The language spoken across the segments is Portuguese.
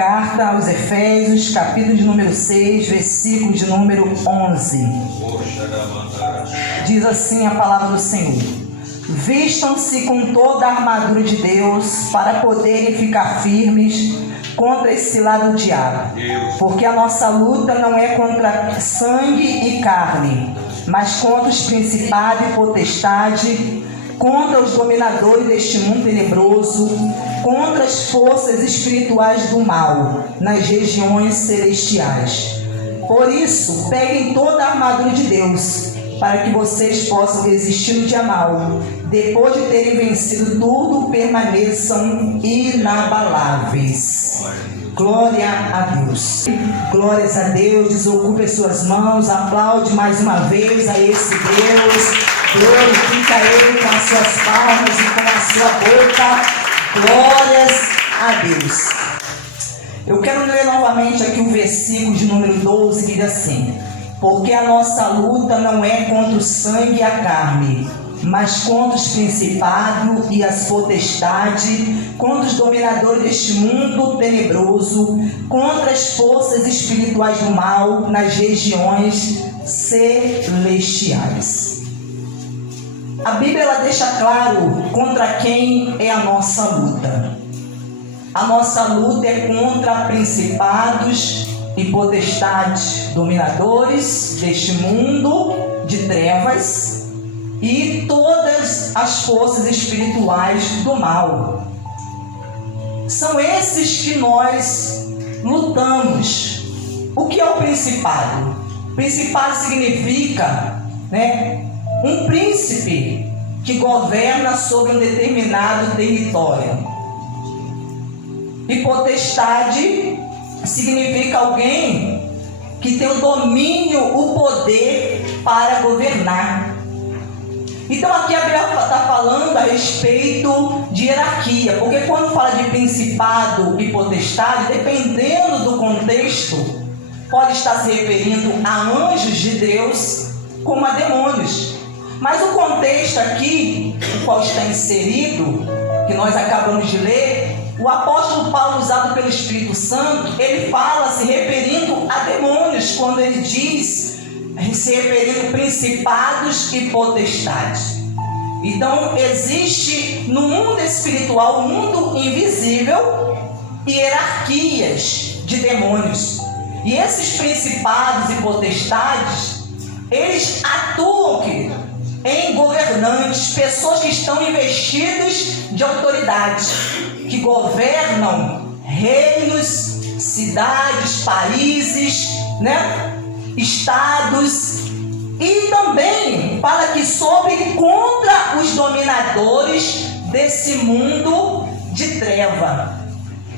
Carta aos Efésios, capítulo de número 6, versículo de número 11. Diz assim a palavra do Senhor: vistam-se com toda a armadura de Deus para poderem ficar firmes contra esse lado do diabo. Porque a nossa luta não é contra sangue e carne, mas contra os principados e potestades, contra os dominadores deste mundo tenebroso, contra as forças espirituais do mal nas regiões celestiais. Por isso, peguem toda a armadura de Deus, para que vocês possam resistir no dia mau. Depois de terem vencido tudo, permaneçam inabaláveis. Glória a Deus. Glórias a Deus. Desocupe as suas mãos. Aplaude mais uma vez a esse Deus. Glorifica Ele com as suas palmas e com a sua boca. Glórias a Deus. Eu quero ler novamente aqui o versículo de número 12, que diz assim: porque a nossa luta não é contra o sangue e a carne, mas contra os principados e as potestades, contra os dominadores deste mundo tenebroso, contra as forças espirituais do mal nas regiões celestiais. A Bíblia ela deixa claro contra quem é a nossa luta. A nossa luta é contra principados e potestades, dominadores deste mundo de trevas e todas as forças espirituais do mal. São esses que nós lutamos. O que é o principado? Principado significa, um príncipe que governa sobre um determinado território. E potestade significa alguém que tem o domínio, o poder para governar. Então aqui a Bíblia está falando a respeito de hierarquia, porque quando fala de principado e potestade, dependendo do contexto, pode estar se referindo a anjos de Deus como a demônios. Mas o contexto aqui, o qual está inserido, que nós acabamos de ler, o apóstolo Paulo, usado pelo Espírito Santo, ele fala se referindo a demônios, quando ele diz, se referindo a principados e potestades. Então, existe no mundo espiritual, mundo invisível, hierarquias de demônios. E esses principados e potestades, eles atuam, querido, em governantes, pessoas que estão investidas de autoridade, que governam reinos, cidades, países, estados, e também fala que sobre contra os dominadores desse mundo de treva.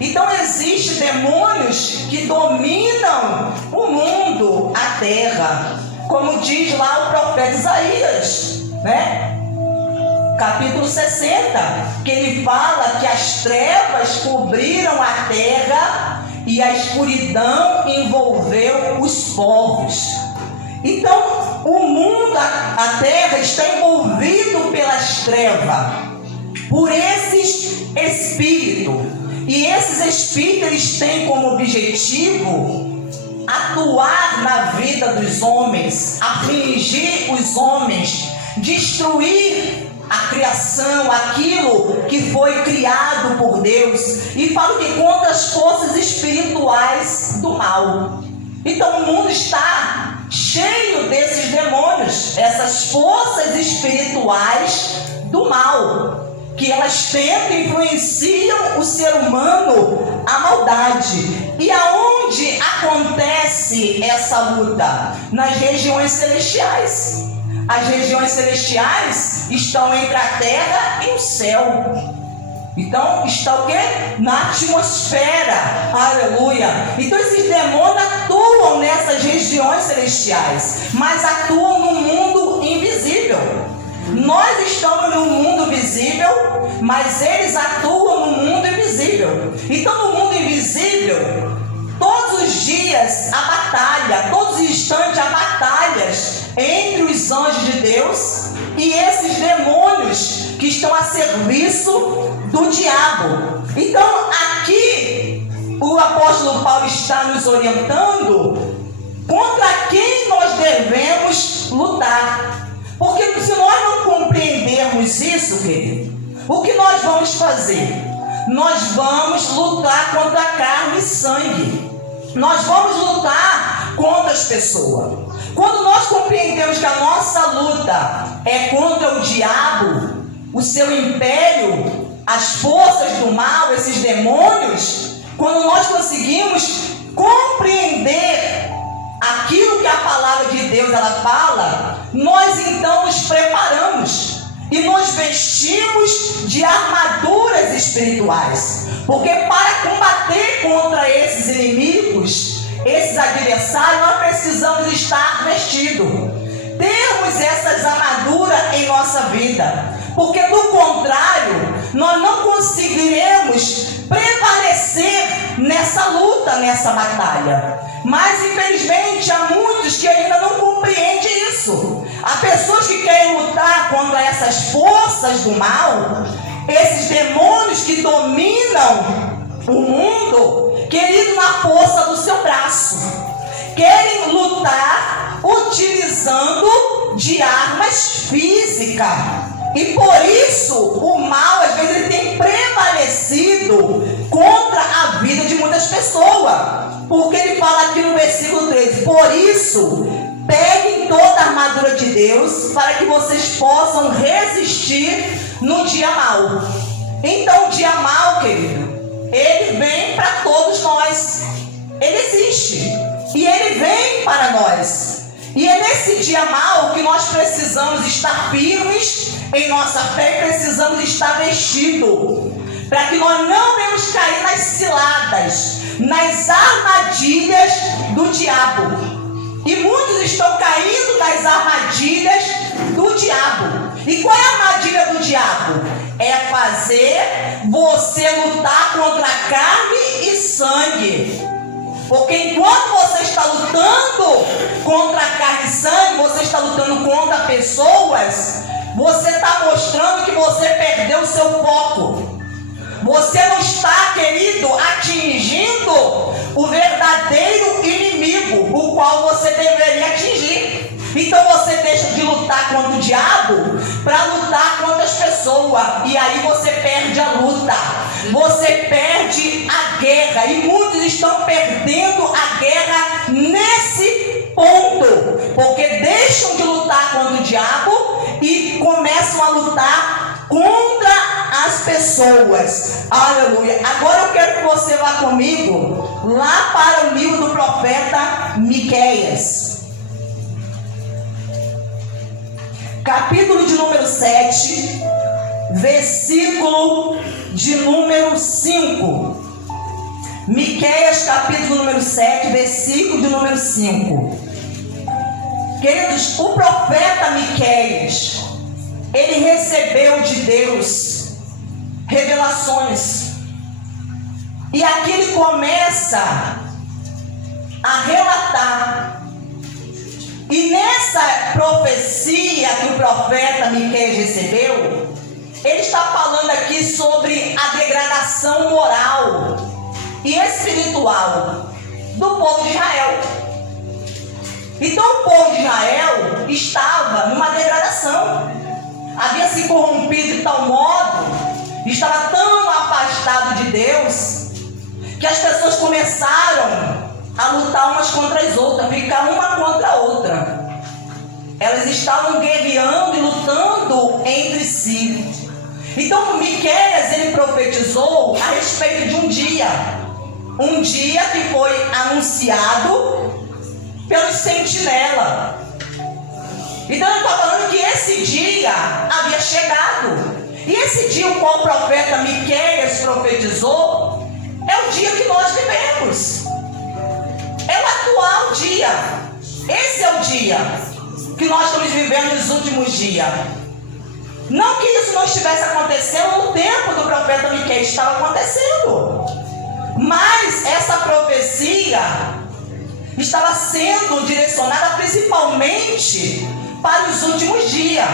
Então existem demônios que dominam o mundo, a terra, como diz lá o profeta Isaías, capítulo 60, que ele fala que as trevas cobriram a terra e a escuridão envolveu os povos. Então, o mundo, a terra está envolvido pelas trevas, por esses espíritos. E esses espíritos eles têm como objetivo atuar na vida dos homens, afligir os homens, destruir a criação, aquilo que foi criado por Deus, e fala que contra as forças espirituais do mal. Então o mundo está cheio desses demônios, essas forças espirituais do mal, que elas tentam e influenciam o ser humano à maldade. E aonde acontece essa luta? Nas regiões celestiais. As regiões celestiais estão entre a terra e o céu. Então está o quê? Na atmosfera. Aleluia. Então esses demônios atuam nessas regiões celestiais, mas atuam no mundo invisível. Nós estamos no mundo visível, mas eles atuam no mundo invisível. Então no mundo invisível, todos os dias há batalha, todos os instantes há batalhas entre os anjos de Deus e esses demônios que estão a serviço do diabo. Então aqui o apóstolo Paulo está nos orientando contra quem nós devemos lutar. Porque se nós não compreendermos isso, querido, o que nós vamos fazer? Nós vamos lutar contra a carne e sangue. Nós vamos lutar contra as pessoas. Quando nós compreendemos que a nossa luta é contra o diabo, o seu império, as forças do mal, esses demônios, quando nós conseguimos compreender aquilo que a palavra de Deus ela fala, nós então nos preparamos e nos vestimos de armaduras espirituais. Porque para combater contra esses inimigos, esses adversários, nós precisamos estar vestidos. Termos essas armaduras em nossa vida. Porque do contrário, nós não conseguiremos prevalecer nessa luta, nessa batalha. Mas infelizmente há muitos que ainda não compreendem isso. Há pessoas que querem lutar contra essas forças do mal, esses demônios que dominam o mundo, querendo na força do seu braço. Querem lutar utilizando de armas físicas. E por isso o mal às vezes ele tem prevalecido contra a vida de muitas pessoas. Porque ele fala aqui no versículo 13: por isso, peguem toda a armadura de Deus para que vocês possam resistir no dia mau. Então o dia mau, querido, ele vem para todos nós. Ele existe e ele vem para nós. E é nesse dia mau que nós precisamos estar firmes em nossa fé, precisamos estar vestidos, para que nós não venhamos cair nas ciladas, nas armadilhas do diabo. E muitos estão caindo nas armadilhas do diabo. E qual é a armadilha do diabo? É fazer você lutar contra a carne e sangue. Porque enquanto você está lutando contra a carne e sangue, você está lutando contra pessoas, você está mostrando que você perdeu o seu foco. Você não está, querido, atingindo o verdadeiro inimigo, o qual você deveria atingir. Então você deixa de lutar contra o diabo para lutar contra as pessoas. E aí você perde a luta. Você perde a guerra. E muitos estão perdendo a guerra nesse ponto. Porque deixam de lutar contra o diabo e começam a lutar contra as pessoas. Aleluia. Agora eu quero que você vá comigo lá para o livro do profeta Miqueias. Capítulo de número 7, versículo de número 5. Miqueias, capítulo número 7, versículo de número 5. Queridos, o profeta Miqueias, ele recebeu de Deus revelações. E aqui ele começa a relatar. E nessa profecia que o profeta Miqueias recebeu, ele está falando aqui sobre a degradação moral e espiritual do povo de Israel. Então o povo de Israel estava numa degradação. Havia se corrompido de tal modo, estava tão afastado de Deus, que as pessoas começaram a lutar umas contra as outras, ficar uma contra a outra. Elas estavam guerreando e lutando entre si. Então Miqueias, ele profetizou a respeito de um dia que foi anunciado pelos sentinelas. Então ele está falando que esse dia havia chegado. E esse dia o qual o profeta Miqueias profetizou é o dia que nós vivemos. É o atual dia. Esse é o dia que nós estamos vivendo nos últimos dias. Não que isso não estivesse acontecendo no tempo do profeta Miqueias, estava acontecendo. Mas essa profecia estava sendo direcionada principalmente para os últimos dias.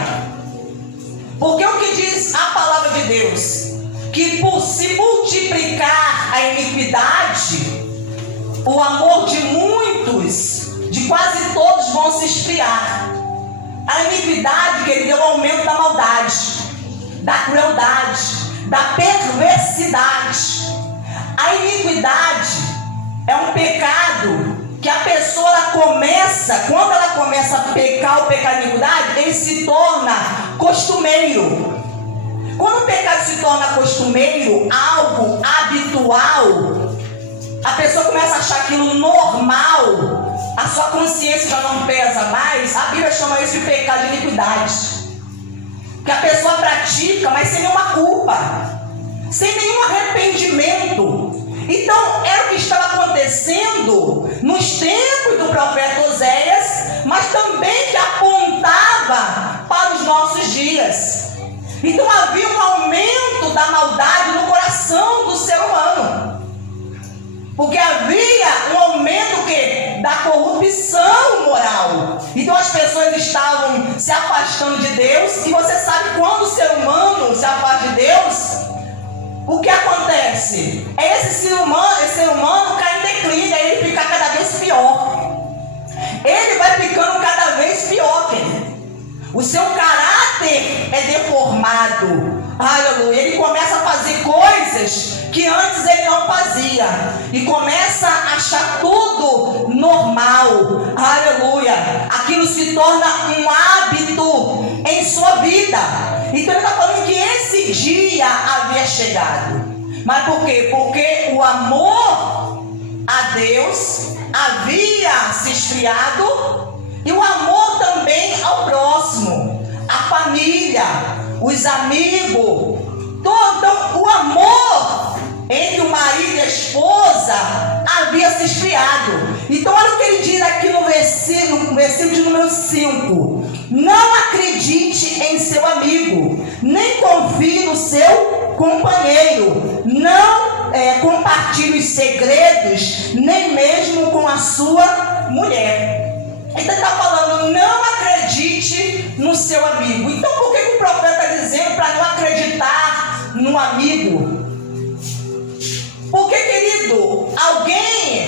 Porque o que diz a palavra de Deus? Que que por se multiplicar a iniquidade, o amor de muitos, de quase todos, vão se esfriar. A iniquidade, querido, é o aumento da maldade, da crueldade, da perversidade. A iniquidade é um pecado que a pessoa quando ela começa a pecar o pecado de iniquidade, ele se torna costumeiro. Quando o pecado se torna costumeiro, algo habitual, a pessoa começa a achar aquilo normal, a sua consciência já não pesa mais. A Bíblia chama isso de pecado de iniquidade, que a pessoa pratica, mas sem nenhuma culpa, sem nenhum arrependimento. Então, era o que estava acontecendo nos tempos do profeta Oséias, mas também que apontava para os nossos dias. Então, havia um aumento da maldade no coração do ser humano, porque havia um aumento da corrupção moral. Então, as pessoas estavam se afastando de Deus, e você sabe, quando o ser humano se afasta de Deus, o que acontece? Esse ser humano cai em declínio, aí ele fica cada vez pior. Ele vai ficando cada vez pior, querido. O seu caráter é deformado. Aleluia. Ele começa a fazer coisas que antes ele não fazia, e começa a achar tudo normal. Aleluia. Aquilo se torna um hábito em sua vida. Então ele está falando que esse dia havia chegado. Mas por quê? Porque o amor a Deus havia se esfriado, e o amor também ao próximo, a família, os amigos. Então, o amor entre o marido e a esposa havia se esfriado. Então, olha o que ele diz aqui no versículo de número 5. Não acredite em seu amigo, nem confie no seu companheiro. Não compartilhe os segredos, nem mesmo com a sua mulher. Então está falando, não acredite no seu amigo. Então por que o profeta está dizendo para não acreditar no amigo? Porque, querido, alguém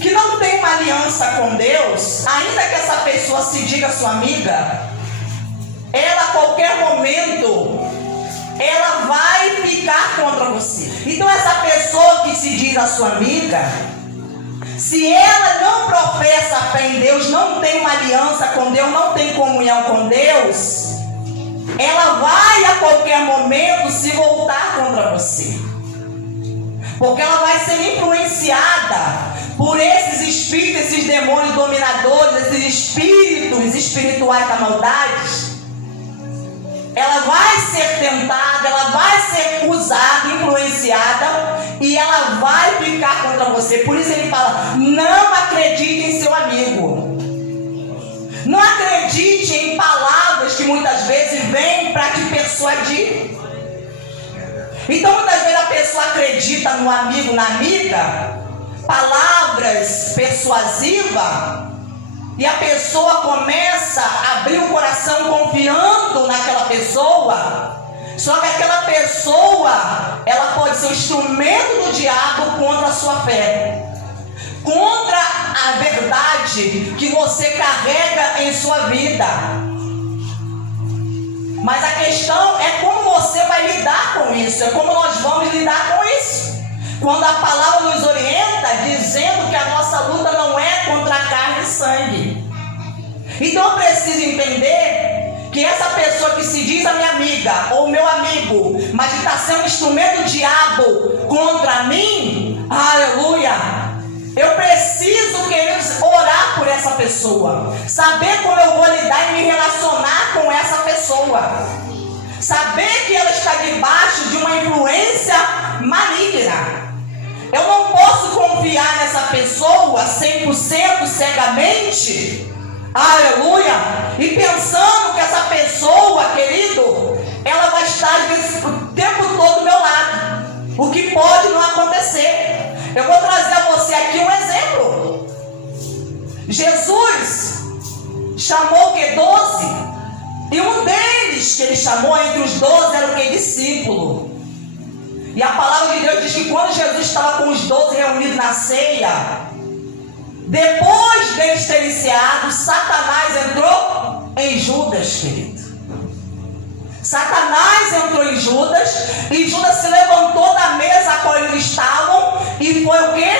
que não tem uma aliança com Deus, ainda que essa pessoa se diga sua amiga, ela a qualquer momento, ela vai ficar contra você. Então essa pessoa que se diz a sua amiga, se ela não professa a fé em Deus, não tem uma aliança com Deus, não tem comunhão com Deus, ela vai a qualquer momento se voltar contra você. Porque ela vai ser influenciada por esses espíritos, esses demônios dominadores, esses espíritos espirituais da maldade. Ela vai ser tentada, ela vai ser usada, influenciada, e ela vai ficar contra você. Por isso ele fala, não acredite em seu amigo. Não acredite em palavras que muitas vezes vêm para te persuadir. Então muitas vezes a pessoa acredita no amigo, na amiga, palavras persuasivas, e a pessoa começa a abrir o coração confiando naquela pessoa. Só que aquela pessoa, ela pode ser um instrumento do diabo contra a sua fé, contra a verdade que você carrega em sua vida. Mas a questão é como você vai lidar com isso, é como nós vamos lidar com isso. Quando a palavra nos orienta, dizendo que a nossa luta não é contra a carne e sangue. Então eu preciso entender que essa pessoa que se diz a minha amiga ou meu amigo, mas que está sendo um instrumento do diabo contra mim, aleluia, eu preciso, queridos, orar por essa pessoa, saber como eu vou lidar e me relacionar com essa pessoa, saber que ela está debaixo de uma influência maligna. Eu não posso confiar nessa pessoa 100% cegamente, aleluia, e pensando que essa pessoa, querido, ela vai estar o tempo todo do meu lado, o que pode não acontecer. Eu vou trazer a você aqui um exemplo. Jesus chamou o que? 12, e um deles que ele chamou entre os 12 era o que? Discípulo. E a palavra de Deus diz que quando Jesus estava com os 12 reunidos na ceia, depois deles terem ceado, Satanás entrou em Judas, querido. Satanás entrou em Judas, e Judas se levantou da mesa a qual eles estavam e foi o quê?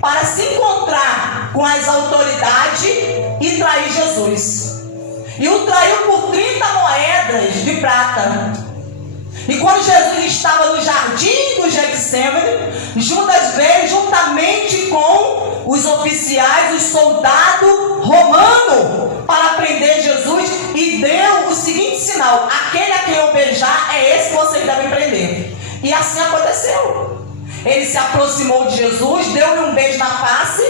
Para se encontrar com as autoridades e trair Jesus. E o traiu por 30 moedas de prata. E quando Jesus estava no jardim do Getsemane, Judas veio juntamente com os oficiais, os soldados romanos, para prender Jesus, e deu o seguinte sinal: aquele a quem eu beijar é esse que vocês devem prender. E assim aconteceu. Ele se aproximou de Jesus, deu-lhe um beijo na face,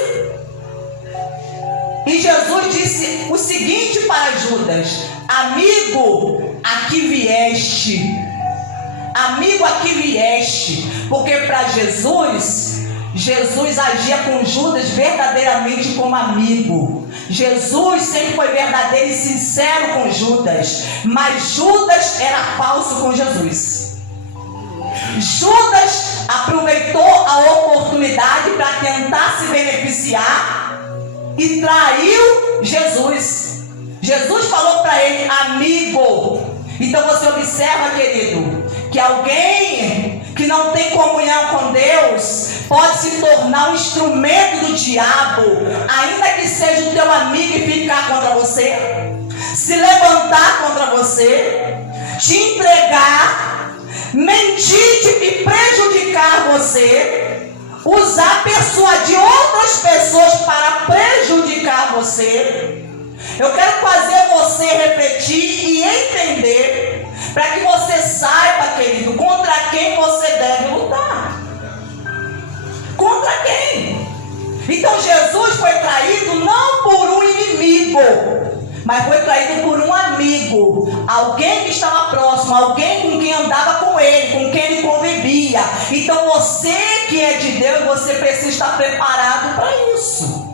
e Jesus disse o seguinte para Judas: amigo, aqui vieste. Amigo, aqui vieste. Porque para Jesus agia com Judas verdadeiramente como amigo. Jesus sempre foi verdadeiro e sincero com Judas, mas Judas era falso com Jesus. Judas aproveitou a oportunidade para tentar se beneficiar e traiu Jesus. Jesus falou para ele: amigo. Então você observa, querido, que alguém que não tem comunhão com Deus pode se tornar um instrumento do diabo, ainda que seja o teu amigo, e ficar contra você, se levantar contra você, te entregar, mentir e prejudicar você, persuadir outras pessoas para prejudicar você. Eu quero fazer você refletir e entender, para que você saiba, querido, contra quem você deve lutar. Contra quem? Então Jesus foi traído não por um inimigo, mas foi traído por um amigo, alguém que estava próximo, alguém com quem andava com ele, com quem ele convivia. Então você que é de Deus, você precisa estar preparado para isso.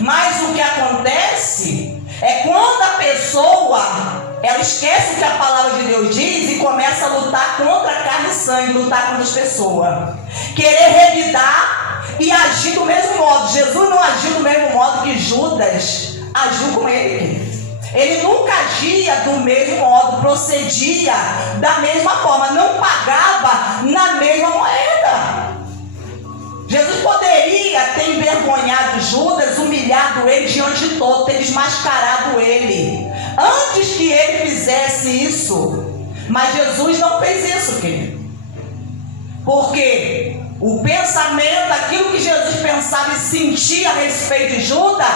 Mas o que acontece é quando a pessoa, ela esquece o que a palavra de Deus diz e começa a lutar contra a carne e sangue, lutar contra as pessoas, querer revidar e agir do mesmo modo. Jesus não agiu do mesmo modo que Judas agiu com ele. Ele nunca agia do mesmo modo, procedia da mesma forma, não pagava na mesma moeda. Jesus poderia ter envergonhado Judas, humilhado ele diante de todos, ter desmascarado ele, antes que ele fizesse isso. Mas Jesus não fez isso, querido. Porque o pensamento, aquilo que Jesus pensava e sentia a respeito de Judas,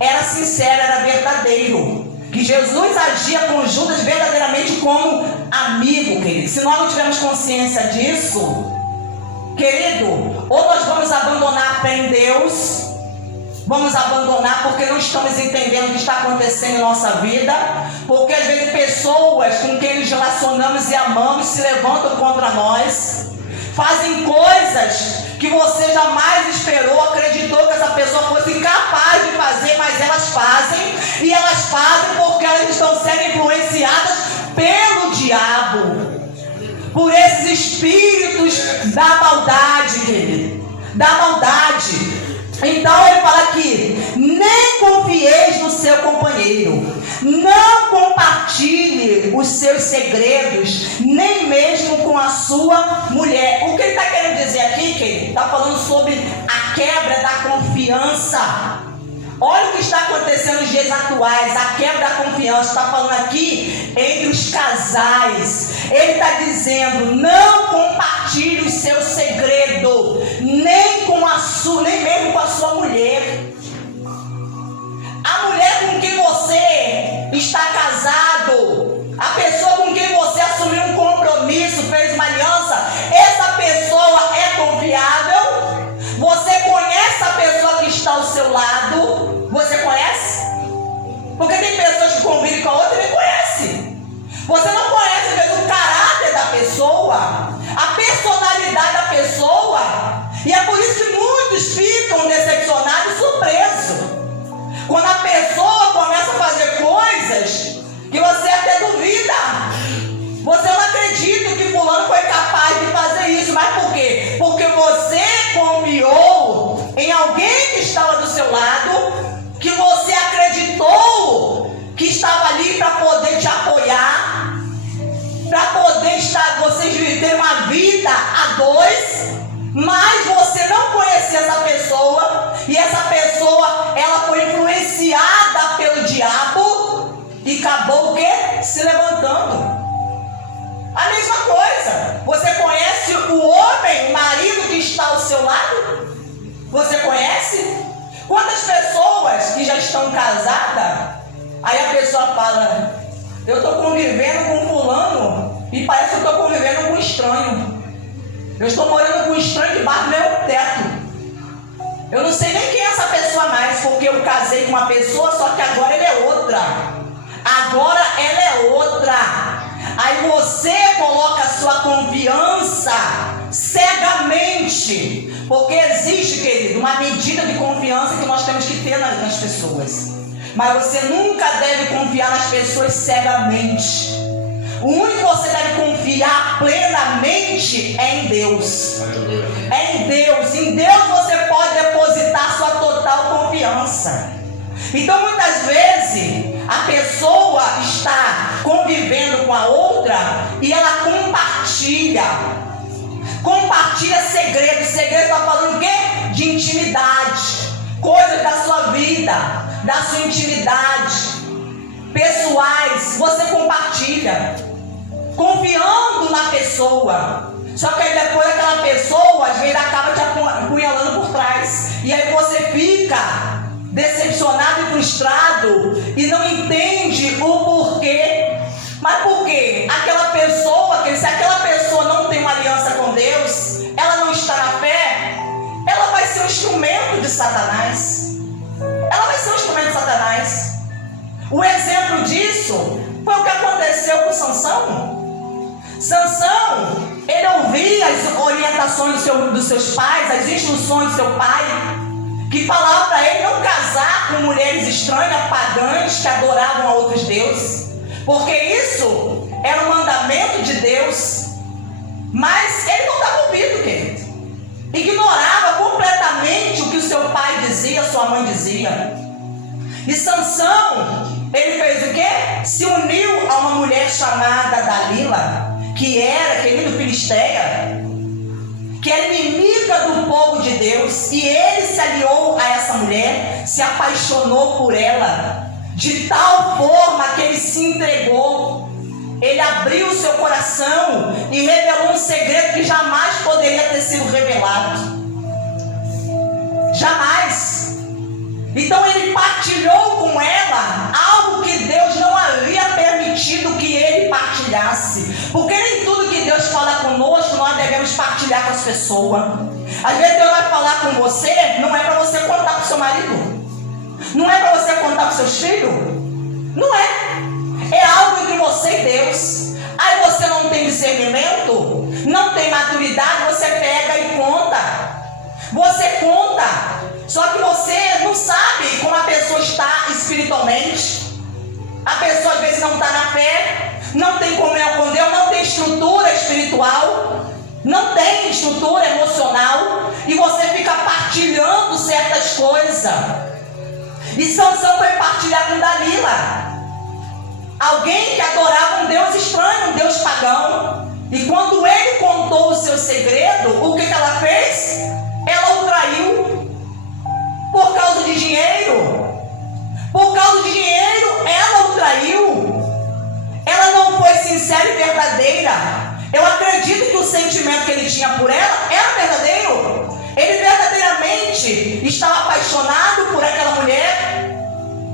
era sincero, era verdadeiro. Que Jesus agia com Judas verdadeiramente como amigo, querido. Se nós não tivermos consciência disso, querido, ou nós vamos abandonar a fé em Deus, vamos abandonar porque não estamos entendendo o que está acontecendo em nossa vida, porque às vezes pessoas com quem nos relacionamos e amamos se levantam contra nós, fazem coisas que você jamais esperou, acreditou que essa pessoa fosse capaz de fazer, mas elas fazem, e elas fazem porque elas estão sendo influenciadas pelo diabo, por esses espíritos da maldade, querido, da maldade. Então ele fala aqui: nem confieis no seu companheiro, não compartilhe os seus segredos, nem mesmo com a sua mulher. O que ele está querendo dizer aqui, querido? Está falando sobre a quebra da confiança. Olha o que está acontecendo nos dias atuais, a quebra da confiança. Está falando aqui entre os casais. Ele está dizendo: não compartilhe o seu segredo, nem mesmo com a sua mulher. A mulher com quem você está casado, a pessoa com quem você assumiu um compromisso, fez uma aliança, essa pessoa é confiável? Você conhece a pessoa que está ao seu lado? Você conhece? Porque tem pessoas que convivem com a outra e nem conhecem. Você não conhece mesmo o caráter da pessoa, a personalidade da pessoa. E é por isso que muitos ficam decepcionados e surpresos. Quando a pessoa começa a fazer coisas que você até duvida. Você não acredita que fulano foi capaz de fazer Mas por quê? Porque você confiou em alguém que estava do seu lado, que você acreditou que estava ali para poder te apoiar, para poder vocês viverem uma vida a dois, mas você não conhecia essa pessoa, e essa pessoa, ela foi influenciada pelo diabo e acabou o quê? Se levantando. A mesma coisa, você conhece o homem, o marido que está ao seu lado? Você conhece? Quantas pessoas que já estão casadas, aí a pessoa fala, eu estou convivendo com fulano e parece que eu estou convivendo com um estranho. Eu estou morando com um estranho debaixo do meu teto. Eu não sei nem quem é essa pessoa mais, porque eu casei com uma pessoa, só que agora ela é outra. Agora ela é outra. Aí você coloca a sua confiança cegamente, porque existe, querido, uma medida de confiança que nós temos que ter nas pessoas. Mas você nunca deve confiar nas pessoas cegamente. O único que você deve confiar plenamente é em Deus. É em Deus. Em Deus você pode depositar sua total confiança. Então muitas vezes a pessoa está convivendo com a outra e ela compartilha segredos. Segredo está falando o quê? De intimidade, coisas da sua vida, da sua intimidade, pessoais. Você compartilha, confiando na pessoa. Só que aí depois aquela pessoa às vezes acaba te apunhalando por trás, e aí você fica decepcionado e frustrado e não entende o porquê. Mas por quê? Aquela pessoa, se aquela pessoa não tem uma aliança com Deus, ela não está na fé, ela vai ser um instrumento de Satanás. Ela vai ser um instrumento de Satanás. O exemplo disso foi o que aconteceu com Sansão. Sansão, ele ouvia as orientações dos seus pais, as instruções do seu pai, que falavam para ele não casar com mulheres estranhas, pagãs, que adoravam a outros deuses, porque isso era um mandamento de Deus. Mas ele não estava ouvindo, querido. Ignorava completamente o que o seu pai dizia, sua mãe dizia. E Sansão, ele fez o quê? Se uniu a uma mulher chamada Dalila, que era, querido, filisteia, que era inimiga do povo de Deus, e ele se aliou a essa mulher, se apaixonou por ela, de tal forma que ele se entregou. Ele abriu o seu coração e revelou um segredo que jamais poderia ter sido revelado. Jamais. Então ele partilhou com ela algo que Deus não havia permitido que ele partilhasse. Porque nem tudo que Deus fala conosco nós devemos partilhar com as pessoas. Às vezes Deus vai falar com você, não é para você contar para o seu marido, não é para você contar para os seus filhos, não é. É algo entre você e Deus. Aí você não tem discernimento, não tem maturidade, você pega e conta. Você conta, só que você não sabe como a pessoa está espiritualmente. A pessoa às vezes não está na fé, não tem comunhão com Deus, não tem estrutura espiritual, não tem estrutura emocional, e você fica partilhando certas coisas. E Sansão foi partilhar com Dalila, alguém que adorava um Deus estranho, um Deus pagão. E quando ele contou o seu segredo, o que ela fez? Ela o traiu por causa de dinheiro. Por causa de dinheiro, ela o traiu. Ela não foi sincera e verdadeira. Eu acredito que o sentimento que ele tinha por ela era verdadeiro. Ele verdadeiramente estava apaixonado por aquela mulher.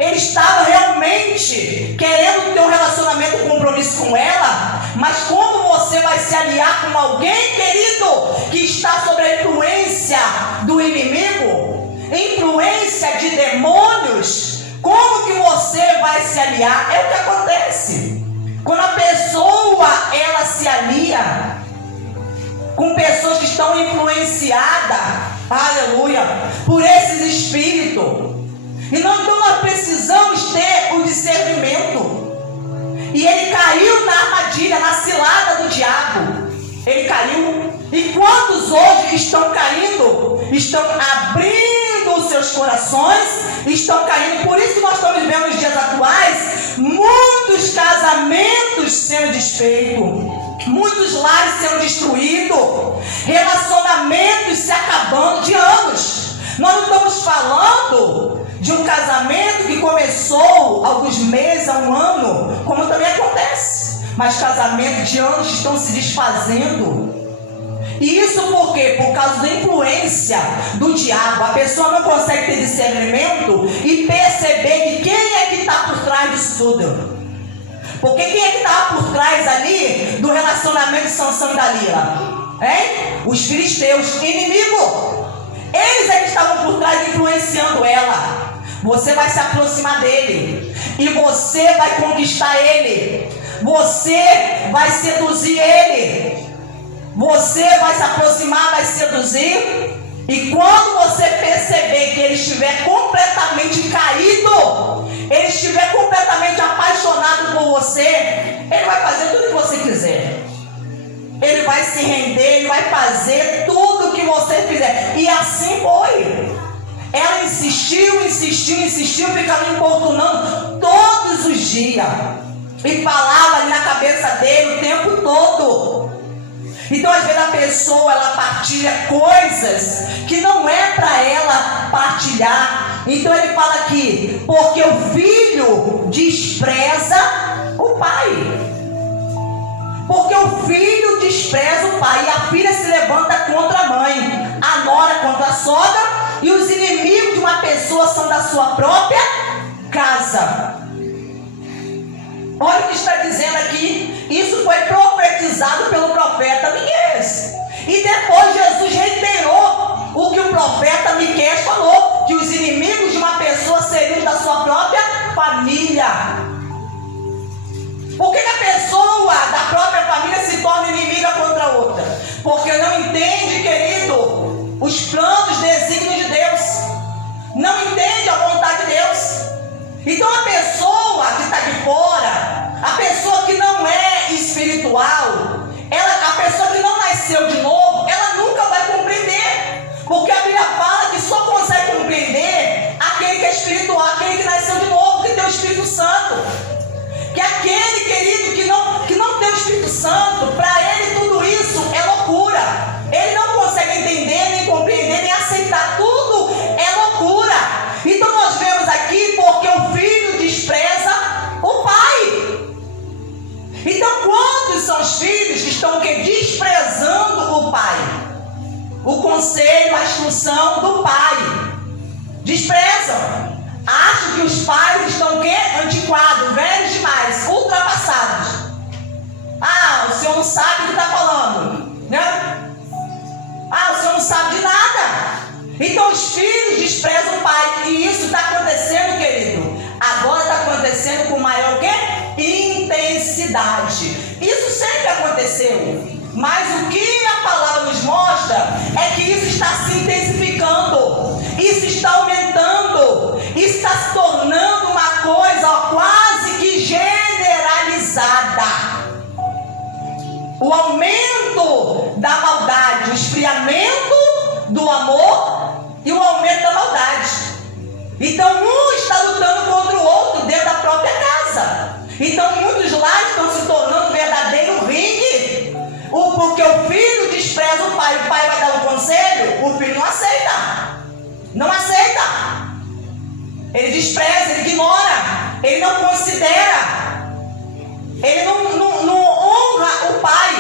Ele estava realmente querendo ter um relacionamento, um compromisso com ela. Mas como você vai se aliar com alguém, querido, que está sob a influência do inimigo, influência de demônios? Como que você vai se aliar? É o que acontece quando a pessoa ela se alia com pessoas que estão influenciadas, aleluia, por esses espíritos. Então nós precisamos ter o discernimento. E ele caiu na armadilha, na cilada do diabo. Ele caiu. E quantos hoje estão caindo, estão abrindo os seus corações, estão caindo. Por isso que nós estamos vivendo nos dias atuais muitos casamentos sendo desfeitos, muitos lares sendo destruídos, relacionamentos se acabando de anos. Nós não estamos falando de um casamento que começou alguns meses, há um ano, como também acontece, mas casamentos de anos estão se desfazendo. E isso por quê? Por causa da influência do diabo. A pessoa não consegue ter discernimento e perceber que quem é que está por trás disso tudo. Porque quem é que estava por trás ali do relacionamento de Sansão e Dalila? Hein? Os filisteus, inimigo. Eles é que estavam por trás influenciando ela. Você vai se aproximar dele e você vai conquistar ele. Você vai seduzir ele. Você vai se aproximar, vai seduzir. E quando você perceber que ele estiver completamente caído, ele estiver completamente apaixonado por você, ele vai fazer tudo o que você quiser. Ele vai se render, ele vai fazer tudo o que você fizer. E assim foi. Ela insistiu, ficava importunando todos os dias. E falava ali na cabeça dele o tempo todo. Então, às vezes, a pessoa, ela partilha coisas que não é para ela partilhar. Então, ele fala aqui, porque o filho despreza o pai. Porque o filho despreza o pai. E a filha se levanta contra a mãe. A nora contra a sogra. E os inimigos de uma pessoa são da sua própria casa. Olha o que está dizendo aqui. Isso foi profetizado pelo profeta Miqueias. E depois Jesus reiterou o que o profeta Miqueias falou, que os inimigos de uma pessoa seriam da sua própria família. Por que a pessoa da própria família se torna inimiga contra a outra? Porque não entende, querido, os planos, desígnios de Deus. Não entende a vontade de Deus. Então a pessoa que está de fora, a pessoa que não é espiritual, a pessoa que não nasceu de novo, ela nunca vai compreender. Porque a Bíblia fala que só consegue compreender aquele que é espiritual, aquele que nasceu de novo, que tem o Espírito Santo. Que aquele, querido, que não tem o Espírito Santo, para ele tudo isso é loucura. Ele não consegue entender, nem compreender, nem aceitar. Tudo é loucura. Então nós vemos aqui, porque o filho despreza o pai. Então quantos são os filhos que estão desprezando o pai? O conselho, a instrução do pai. Desprezam. Acham que os pais estão antiquados, velhos demais, ultrapassados. Ah, o senhor não sabe o que está falando, né? Ah, o senhor não sabe de nada. Então os filhos desprezam o pai. E isso está acontecendo, querido. Agora está acontecendo com maior o quê? Intensidade. Isso sempre aconteceu. Mas o que a palavra nos mostra é que isso está se intensificando. Isso está aumentando. Isso está se tornando uma coisa quase que generalizada. O aumento da maldade, o esfriamento do amor e o aumento da maldade. Então um está lutando contra o outro dentro da própria casa. Então muitos lares estão se tornando um verdadeiro ringue. Porque o filho despreza o pai vai dar um conselho, o filho não aceita. Não aceita. Ele despreza, ele ignora, ele não considera, ele não honra o pai.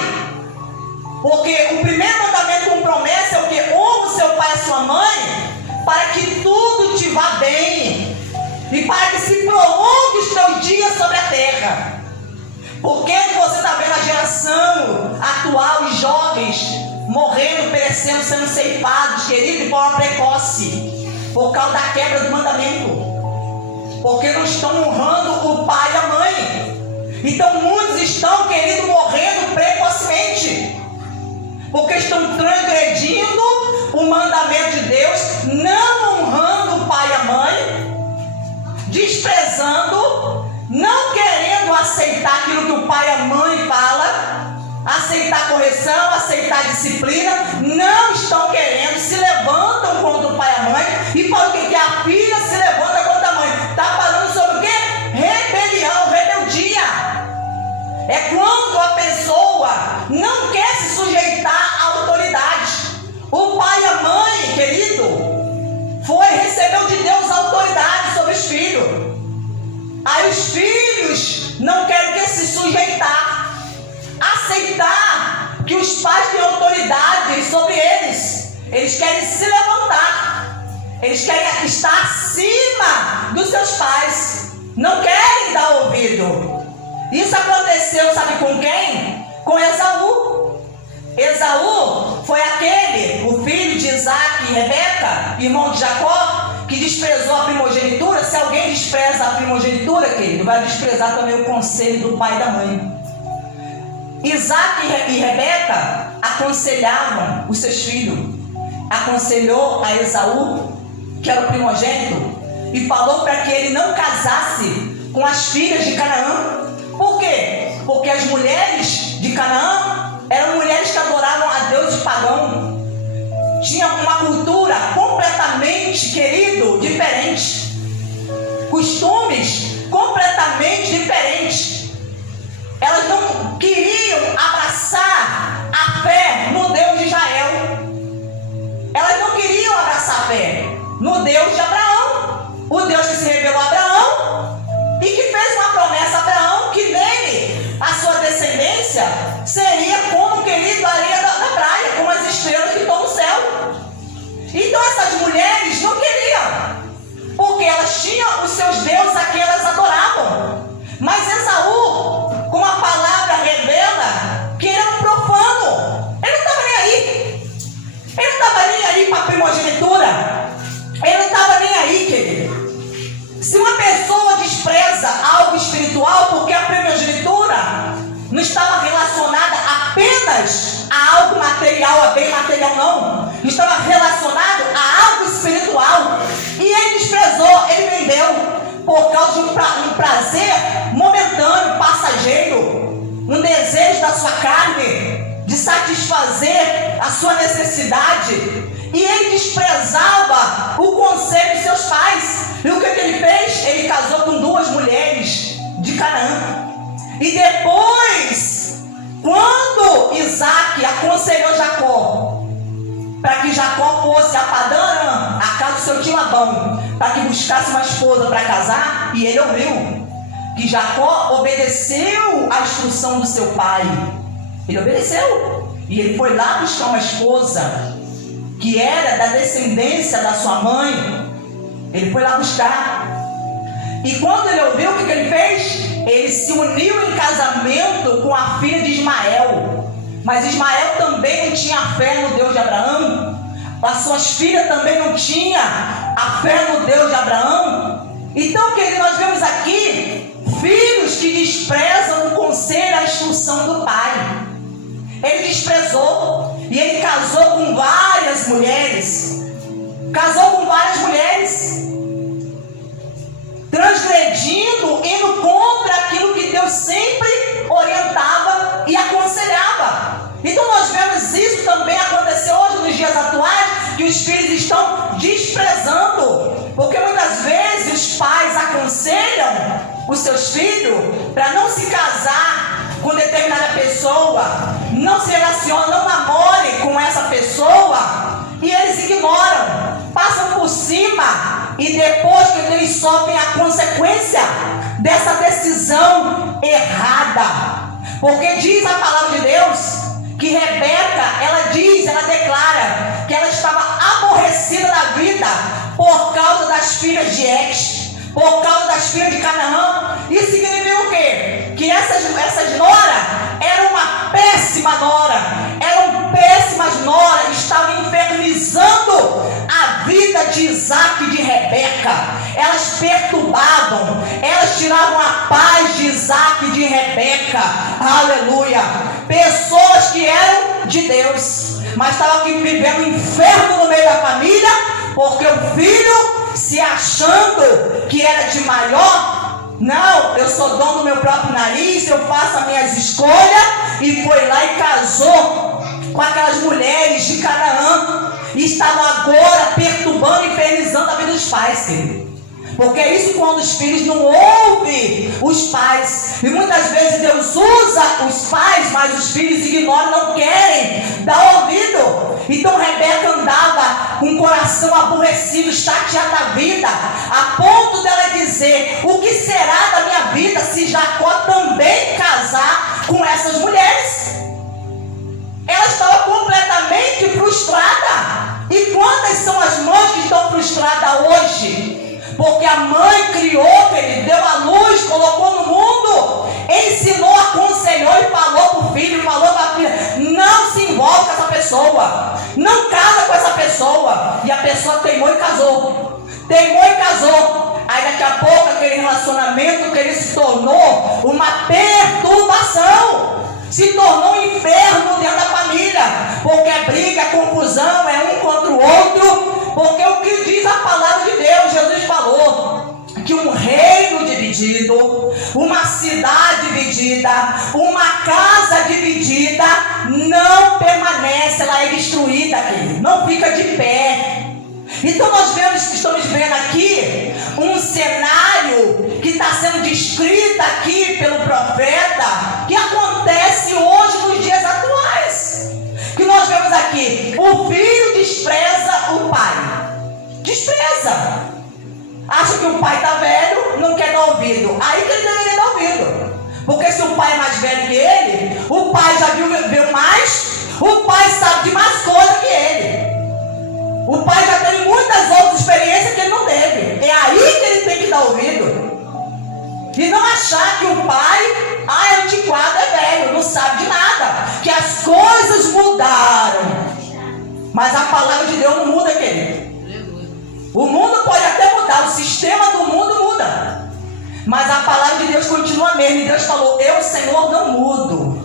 Porque o primeiro mandamento com promessa é o que? Honra o seu pai e a sua mãe, para que tudo te vá bem e para que se prolongue os teus dias sobre a terra. Por que você está vendo a geração atual e jovens morrendo, perecendo, sendo ceifados, querido, de forma precoce? Por causa da quebra do mandamento. Porque não estão honrando o pai e a mãe. Então muitos estão, querido, morrendo precocemente. Porque estão transgredindo o mandamento de Deus, não honrando o pai e a mãe, desprezando, não querendo aceitar aquilo que o pai e a mãe falam, aceitar a correção, aceitar a disciplina, não estão querendo, se levantam contra o pai e a mãe e falam que a filha se levanta contra a mãe. Está falando sobre o quê? Rebelião, rebeldia. É quando a pessoa não quer se sujeitar à autoridade. O pai e a mãe, querido, recebeu de Deus a autoridade sobre os filhos. Aí os filhos não querem se sujeitar, aceitar que os pais têm autoridade sobre eles. Eles querem se levantar, eles querem estar acima dos seus pais, não querem dar ouvido. Isso aconteceu, sabe com quem? Com Esaú. Esaú foi o filho de Isaac e Rebeca, irmão de Jacó, que desprezou a primogenitura. Se alguém despreza a primogenitura, querido, vai desprezar também o conselho do pai e da mãe. Isaac e Rebeca aconselhavam os seus filhos. Aconselhou a Esaú, que era o primogênito, e falou para que ele não casasse com as filhas de Canaã. Por quê? Porque as mulheres de Canaã eram mulheres que adoravam a deuses pagãos. Tinha uma cultura completamente, querido, diferente. Costumes completamente diferentes. Elas não queriam abraçar a fé no Deus de Israel. Elas não queriam abraçar a fé no Deus de Abraão. O Deus que se revelou a Abraão e que fez uma promessa a Abraão que nele a sua descendência seria como, querido, a areia da praia, como as estrelas que estão no céu. Então essas mulheres não queriam, porque elas tinham os seus deuses a quem elas adoravam. Mas Esaú, como a palavra revela, que ele era um profano, ele não estava nem aí. Ele não estava nem aí para a primogenitura. Ele não estava nem aí, querido. Se uma pessoa despreza algo espiritual, porque a primogenitura não estava relacionada apenas a algo material, a bem material, não. Estava relacionado a algo espiritual. E ele desprezou, ele vendeu por causa de um prazer momentâneo, passageiro, um desejo da sua carne, de satisfazer a sua necessidade. E ele desprezava o conselho de seus pais. E o que ele fez? Ele casou com 2 mulheres de Canaã. E depois, quando Isaac aconselhou Jacó para que Jacó fosse a Padã Arã, a casa do seu tio Labão, para que buscasse uma esposa para casar, e ele ouviu que Jacó obedeceu a instrução do seu pai. Ele obedeceu. E ele foi lá buscar uma esposa que era da descendência da sua mãe. Ele foi lá buscar. E quando ele ouviu, o que ele fez? Ele se uniu em casamento com a filha de Ismael. Mas Ismael também não tinha fé no Deus de Abraão. As suas filhas também não tinham a fé no Deus de Abraão. Então, querido, nós vemos aqui filhos que desprezam o conselho, a instrução do pai. Ele desprezou e ele casou com várias mulheres. Transgredindo, indo contra aquilo que Deus sempre orientava e aconselhava. Então nós vemos isso também acontecer hoje nos dias atuais, que os filhos estão desprezando, porque muitas vezes os pais aconselham os seus filhos para não se casar com determinada pessoa, não se relacione, não namore com essa pessoa, e eles ignoram, passam por cima, e depois que eles sofrem a consequência dessa decisão errada. Porque diz a palavra de Deus que Rebeca, ela declara que ela estava aborrecida da vida por causa das filhas de Het, por causa das filhas de Canaã. Isso significa o quê? Que essas noras eram uma péssima nora, eram péssimas noras, estavam infernizando a vida de Isaac e de Rebeca. Elas perturbavam, elas tiravam a paz de Isaac e de Rebeca. Aleluia! Pessoas que eram de Deus, mas estavam aqui vivendo um inferno no meio da família, porque o filho, se achando que era de maior, Não, eu sou dono do meu próprio nariz, eu faço as minhas escolhas, e foi lá e casou com aquelas mulheres de Canaã, e estavam agora perturbando e infernizando a vida dos pais, querido. Porque é isso quando os filhos não ouvem os pais. E muitas vezes Deus usa os pais, mas os filhos ignoram, não querem dar ouvido. Então Rebeca andava com o coração aborrecido, chateada da vida, a ponto dela dizer: o que será da minha vida se Jacó também casar com essas mulheres? Ela estava completamente frustrada. E quantas são as mães que estão frustradas hoje? Porque a mãe criou, ele deu a luz, colocou no mundo, ensinou, aconselhou e falou para o filho, falou para a filha: não se envolve com essa pessoa, não casa com essa pessoa. E a pessoa teimou e casou. Teimou e casou. Aí daqui a pouco aquele relacionamento que ele se tornou uma perturbação, se tornou um inferno dentro da família, porque é briga, confusão, é um contra o outro. Porque o que diz a palavra de Deus, Jesus falou que um reino dividido, uma cidade dividida, uma casa dividida não permanece, ela é destruída, querido, não fica de pé. Então nós estamos vendo aqui um cenário que está sendo descrito aqui pelo profeta, que acontece hoje nos dias atuais. Que nós vemos aqui: o filho despreza o pai. Despreza. Acha que o pai está velho, não quer dar ouvido. Aí que ele deveria dar ouvido. Porque se o pai é mais velho que ele, o pai já viu mais, o pai sabe de mais coisas que ele. O pai já tem muitas outras experiências que ele não teve. É aí que ele tem que dar ouvido. E não achar que o pai é antiquado, é velho, não sabe de nada. Que as coisas mudaram. Mas a palavra de Deus não muda, querido. O mundo pode até mudar, o sistema do mundo muda. Mas a palavra de Deus continua a mesma. E Deus falou: eu, Senhor, não mudo.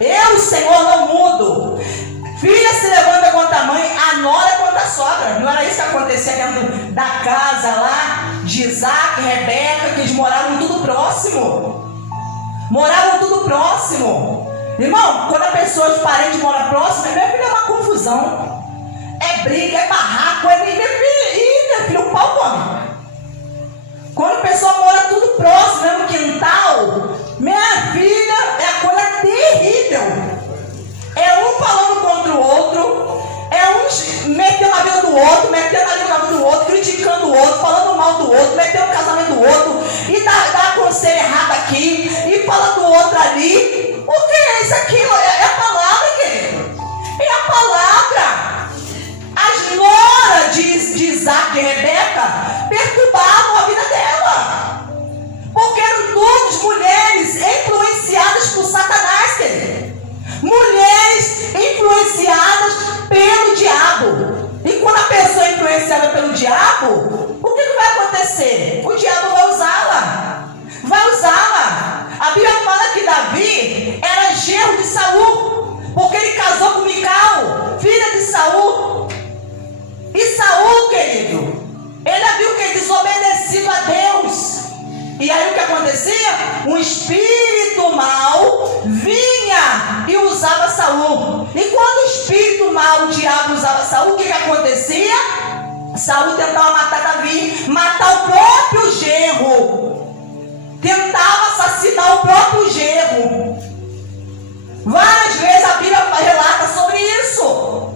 Eu, Senhor, não mudo. Filha se levanta contra a mãe, a nora contra a sogra. Não era isso que acontecia dentro da casa lá de Isaac e Rebeca, que eles moravam tudo próximo. Moravam tudo próximo. Irmão, quando a pessoa, os parentes moram próximo, minha filha, é uma confusão. É briga, é barraco, é minha filha, o pau come. Quando a pessoa mora tudo próximo, mesmo quintal, minha filha, é a coisa terrível. É um falando contra o outro, é um metendo a vida do outro, metendo a vida do outro, criticando o outro, falando mal do outro, metendo o casamento do outro, e dá conselho errado aqui, e fala do outro ali. O que é isso aqui? É a palavra, querido. É a palavra. As noras de Isaac e Rebeca perturbavam a vida dela, porque eram todas mulheres influenciadas por Satanás, querido. Mulheres influenciadas pelo diabo. E quando a pessoa é influenciada pelo diabo, o que vai acontecer? O diabo vai usá-la. Vai usá-la. A Bíblia fala que Davi era genro de Saul, porque ele casou com Mical, filha de Saul. E Saul, querido, ele havia que desobedecido a Deus. E aí o que acontecia? Um espírito mau vinha e usava Saul. E quando o espírito mau, o diabo, usava Saul, o que acontecia? Saul tentava matar Davi, matar o próprio genro. Tentava assassinar o próprio genro. Várias vezes a Bíblia relata sobre isso,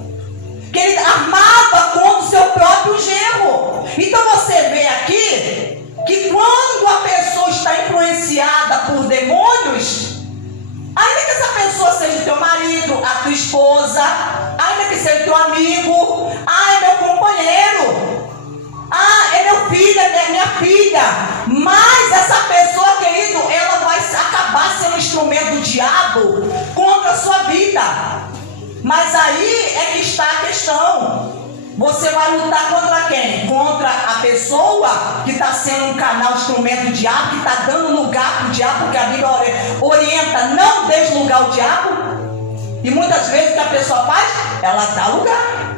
que ele armava contra o seu próprio genro. Então você vê aqui que quando a pessoa está influenciada por demônios, ainda que essa pessoa seja teu marido, a tua esposa, ainda que seja teu amigo, é meu companheiro, é meu filho, é minha filha, mas essa pessoa, querido, ela vai acabar sendo um instrumento do diabo contra a sua vida. Mas aí é que está a questão. Você vai lutar contra quem? Contra a pessoa que está sendo um canal, instrumento do diabo, que está dando lugar para o diabo, porque a Bíblia orienta: não deixe lugar ao diabo. E muitas vezes o que a pessoa faz? Ela dá lugar.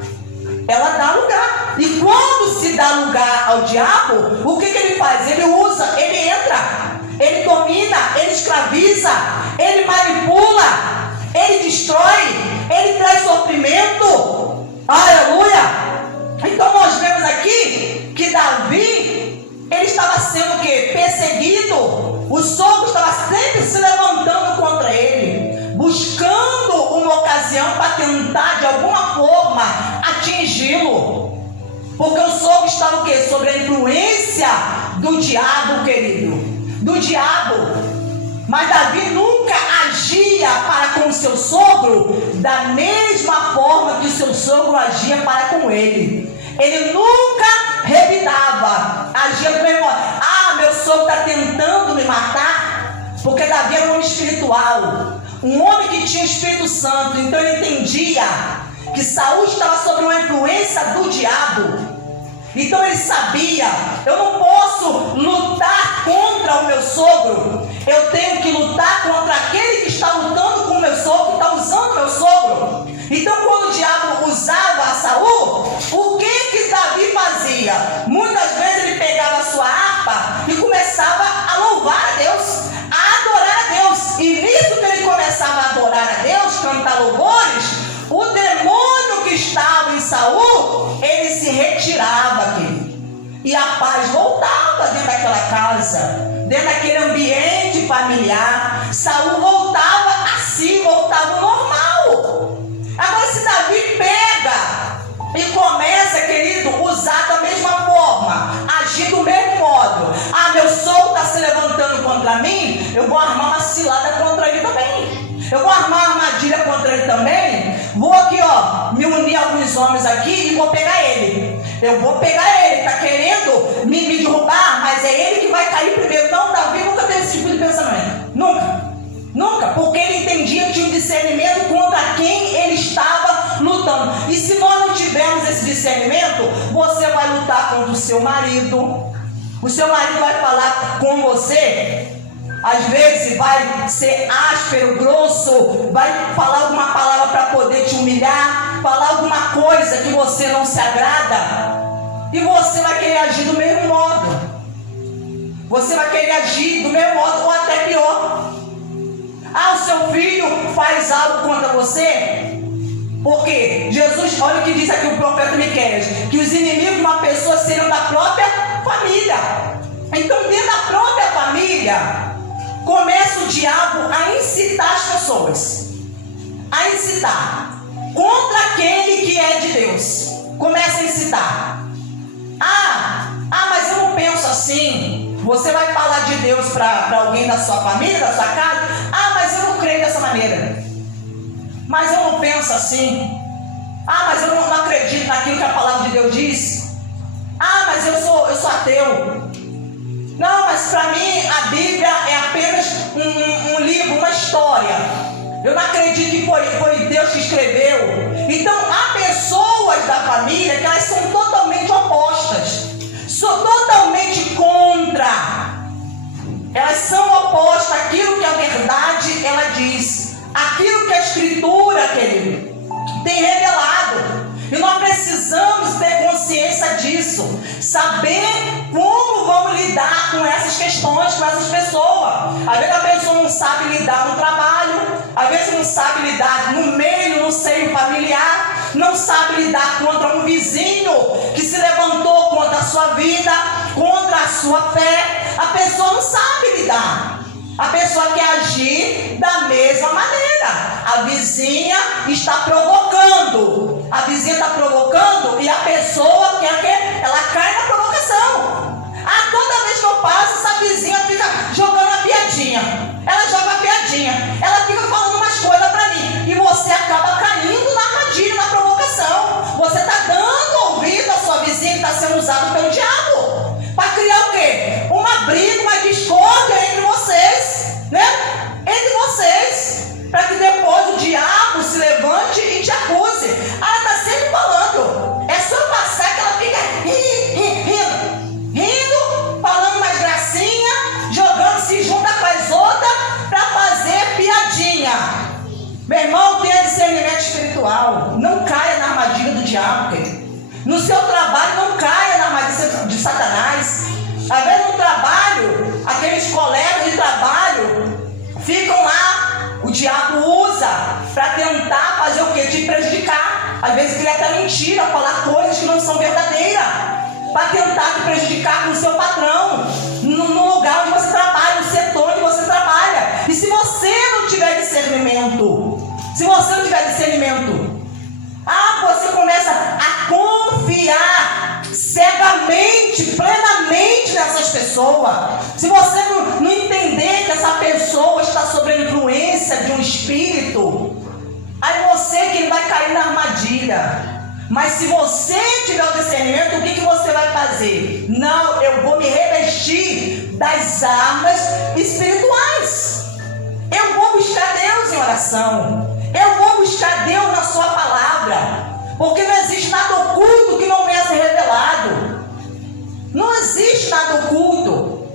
ela dá lugar. E quando se dá lugar ao diabo, o que ele faz? Ele usa, ele entra, ele domina, ele escraviza, ele manipula, ele destrói, ele traz sofrimento. Aleluia! Então nós vemos aqui que Davi, ele estava sendo o quê? Perseguido. O sogro estava sempre se levantando contra ele, buscando uma ocasião para tentar de alguma forma atingi-lo. Porque o sogro estava o quê? Sob a influência do diabo, querido. Do diabo. Mas Davi nunca agia para com o seu sogro da mesma forma que o seu sogro agia para com ele. Ele nunca revidava, agia do mesmo modo. Ah, meu sogro está tentando me matar. Porque Davi era um homem espiritual, um homem que tinha o Espírito Santo. Então ele entendia que Saul estava sob uma influência do diabo. Então ele sabia, eu não posso lutar contra o meu sogro, eu tenho que lutar contra aquele que está lutando com o meu sogro, que está usando o meu sogro. Então quando o diabo usava a Saul, o que Davi fazia? Muitas vezes ele pegava a sua harpa e começava a louvar a Deus, a adorar a Deus. E nisso que ele começava a adorar a Deus, cantar louvores, o demônio que estava em Saul, ele se retirava, querido. E a paz voltava dentro daquela casa, dentro daquele ambiente familiar. Saul voltava a si, voltava ao normal. Agora se Davi pega e começa, querido, usar da mesma forma, agir do mesmo modo. Ah, meu sogro está se levantando contra mim, eu vou armar uma cilada contra ele também. Eu vou armar uma armadilha contra ele também. Vou aqui, ó, me unir a alguns homens aqui e vou pegar ele. Eu vou pegar ele, está querendo me derrubar, mas é ele que vai cair primeiro. Não, Davi nunca teve esse tipo de pensamento. Nunca, porque ele entendia que tinha um discernimento contra quem ele estava lutando. E se nós não tivermos esse discernimento, você vai lutar contra o seu marido. O seu marido vai falar com você, às vezes vai ser áspero, grosso, vai falar alguma palavra para poder te humilhar, falar alguma coisa que você não se agrada, e você vai querer agir do mesmo modo. Você vai querer agir do mesmo modo ou até pior. Ah, o seu filho faz algo contra você? Porque Jesus, olha o que diz aqui o profeta Miqueias, que os inimigos de uma pessoa seriam da própria família. Então dentro da própria família começa o diabo a incitar as pessoas, a incitar contra aquele que é de Deus. Começa a incitar. Mas eu não penso assim. Você vai falar de Deus para alguém da sua família, da sua casa. Mas eu não creio dessa maneira. Mas eu não penso assim. Mas eu não acredito naquilo que a palavra de Deus diz. Mas eu sou ateu. Não, mas para mim a Bíblia é apenas um livro, uma história. Eu não acredito que foi Deus que escreveu. Então há pessoas da família que elas são totalmente opostas, são totalmente contra. Elas são opostas àquilo que a verdade ela diz, aquilo que a Escritura, querido, tem revelado. E nós precisamos ter consciência disso, saber como vamos lidar com essas questões, com essas pessoas. Às vezes a pessoa não sabe lidar no trabalho, às vezes não sabe lidar no meio, no seio familiar, não sabe lidar contra um vizinho que se levantou contra a sua vida, contra a sua fé. A pessoa não sabe lidar. A pessoa quer agir da mesma maneira. A vizinha está provocando. A vizinha está provocando e a pessoa quer que ela caia na provocação. Toda vez que eu passo, essa vizinha fica jogando a piadinha. Ela joga a piadinha. Ela fica falando umas coisas para mim. E você acaba caindo na armadilha, na provocação. Você está dando ouvido à sua vizinha que está sendo usada pelo diabo. Para criar o quê? Uma briga, uma discórdia entre vocês, né? Entre vocês, para que depois o diabo se levante e te acuse. Ela está sempre falando. É só passar que ela fica rindo, falando umas gracinhas, jogando, se junta com as outras para fazer piadinha. Meu irmão, tenha discernimento espiritual. Não caia na armadilha do diabo, querido. No seu trabalho, não caia na armadilha de Satanás. Às vezes no trabalho, aqueles colegas de trabalho ficam lá, o diabo usa para tentar fazer o quê? Te prejudicar. Às vezes cria até mentira, falar coisas que não são verdadeiras, para tentar te prejudicar com o seu patrão, no lugar onde você trabalha, no setor onde você trabalha. E se você não tiver discernimento, você começa a confiar cegamente, plenamente nessas pessoas. Se você não entender que essa pessoa está sob a influência de um espírito, aí você que vai cair na armadilha. Mas se você tiver o discernimento, o que você vai fazer? Não, eu vou me revestir das armas espirituais. Eu vou buscar Deus em oração. Eu vou buscar Deus na sua palavra. Porque não existe nada oculto que não venha a ser revelado. Não existe nada oculto.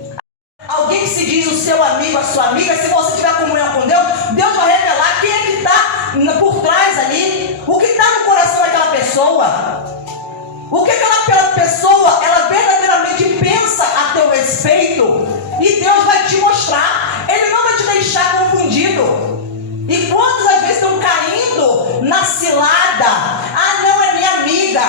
Alguém que se diz o seu amigo, a sua amiga, se você tiver comunhão com Deus, Deus vai revelar quem é que está por trás ali. O que está no coração daquela pessoa. O que aquela pessoa, ela verdadeiramente pensa a teu respeito. E Deus vai te mostrar. Ele não vai te deixar confundido. E quantas às vezes estão caindo na cilada? Ah, não, é minha amiga.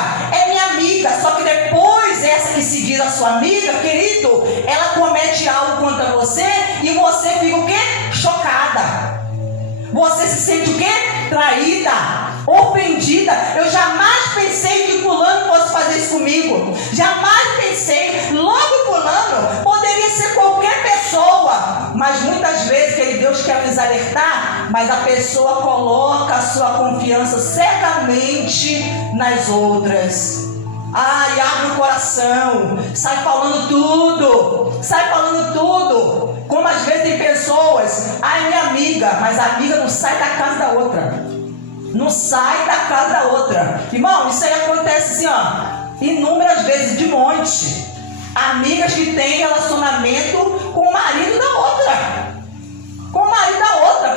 Só que depois essa que se diz a sua amiga, querido, ela comete algo contra você e você fica o quê? Chocada. Você se sente o quê? Traída, ofendida. Eu jamais pensei que fulano fosse fazer isso comigo. Jamais pensei. Logo fulano poderia ser qualquer pessoa. Mas muitas vezes, querido, Deus quer nos alertar, mas a pessoa coloca a sua confiança cegamente nas outras. Ai, abre o coração, sai falando tudo. Como às vezes tem pessoas, ai, minha amiga, mas a amiga não sai da casa da outra. Irmão, isso aí acontece assim, ó, inúmeras vezes, de monte. Amigas que têm relacionamento com o marido da outra.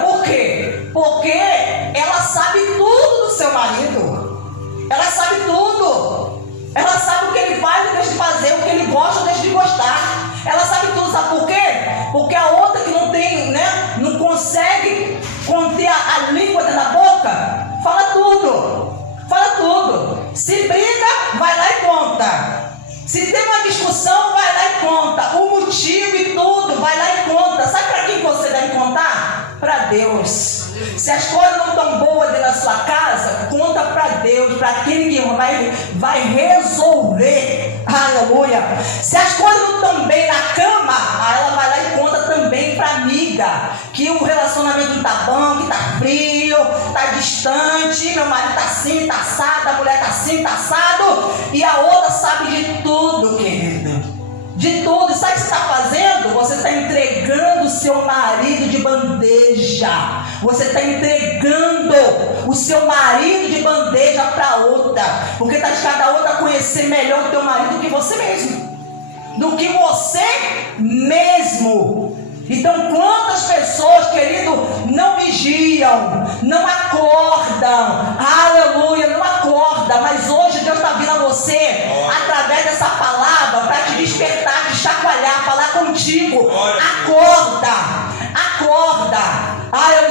Por quê? Porque ela sabe tudo do seu marido. Ela sabe tudo. Ela sabe o que ele faz e deixa de fazer, o que ele gosta ou deixa de gostar. Ela sabe tudo, sabe por quê? Porque a outra que não tem, não consegue conter a língua dentro da boca, fala tudo. Se briga, vai lá e conta. Se tem uma discussão, vai lá e conta. O motivo e tudo, vai lá e conta. Sabe para quem você deve contar? Para Deus. Se as coisas não estão boas dentro da sua casa, conta para Deus, para aquele que vai resolver. Aleluia. Se as coisas não estão bem na cama, ela vai lá e conta também para amiga, que o relacionamento não está bom, que está frio, está distante, meu marido está assim, está assado, a mulher está assim, está assado, e a outra sabe de tudo, querido. De tudo. E sabe o que você está fazendo? Você está entregando o seu marido de bandeja. Você está entregando o seu marido de bandeja para outra. Porque está de cada outra conhecer melhor o teu marido do que você mesmo. Então, quantas pessoas, querido, não vigiam, não acordam, aleluia, não acorda, mas hoje Deus está vindo a você, através dessa palavra, para te despertar, te chacoalhar, falar contigo. Acorda.